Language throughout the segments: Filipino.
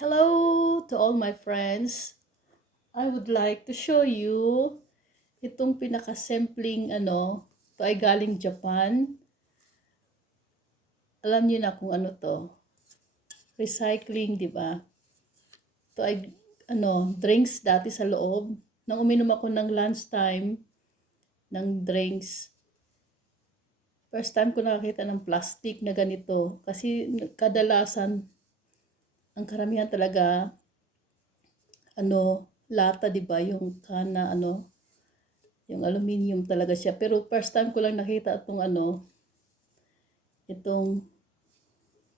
Hello to all my friends. I would like to show you itong pinaka-sampling to ay galing Japan. Alam niyo na kung ano to. Recycling, di ba? To ay drinks dati sa loob. Nang uminom ako ng lunchtime ng drinks. First time ko nakakita ng plastic na ganito kasi kadalasan ang karamihan talaga lata, 'di ba? Yung kana yung aluminum talaga siya. Pero first time ko lang nakita itong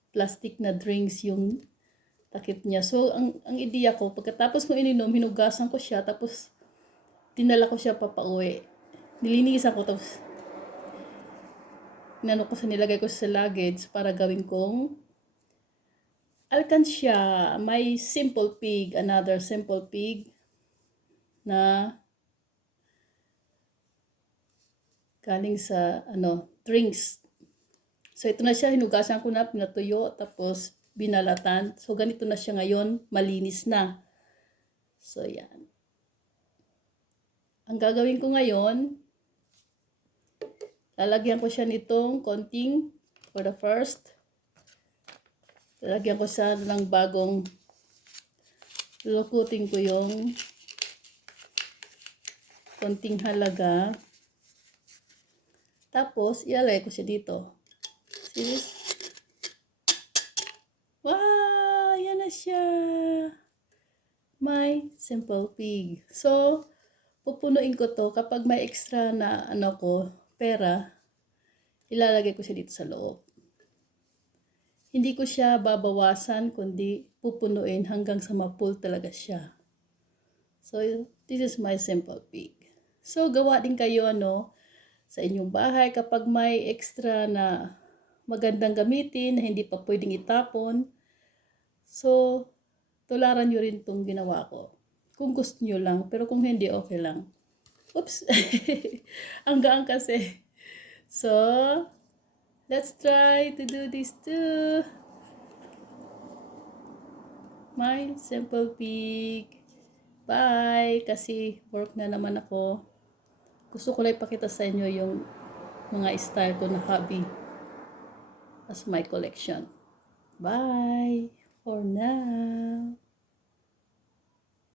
plastic na drinks yung takip niya. So ang ideya ko pagkatapos ko ininom, hinugasan ko siya tapos dinala ko siya papauwi. Nilinisan ko tapos nilagay ko sa luggage para gawin kong alkansya. May simple pig, another simple pig na galing sa drinks. So ito na siya, hinugasan ko na, pinatuyo, tapos binalatan. So ganito na siya ngayon, malinis na. So yan. Ang gagawin ko ngayon, lalagyan ko siya nitong konting, for the first, lalagyan ko siya ng bagong, lulukutin ko yung konting halaga. Tapos, ilalagay ko siya dito. See this? Wow! Yan na siya. My simple pig. So, pupunuin ko to kapag may extra na pera, ilalagay ko siya dito sa loob. Hindi ko siya babawasan, kundi pupunuin hanggang sa ma-full talaga siya. So, this is my simple pig. So, gawa din kayo sa inyong bahay kapag may extra na magandang gamitin na hindi pa pwedeng itapon. So, tularan nyo rin itong ginawa ko. Kung gusto nyo lang, pero kung hindi, okay lang. Oops! Ang gaan kasi. So, let's try to do this too. My simple pig. Bye! Kasi work na naman ako. Gusto ko lang ipakita sa inyo yung mga style ko na hobby as my collection. Bye for now.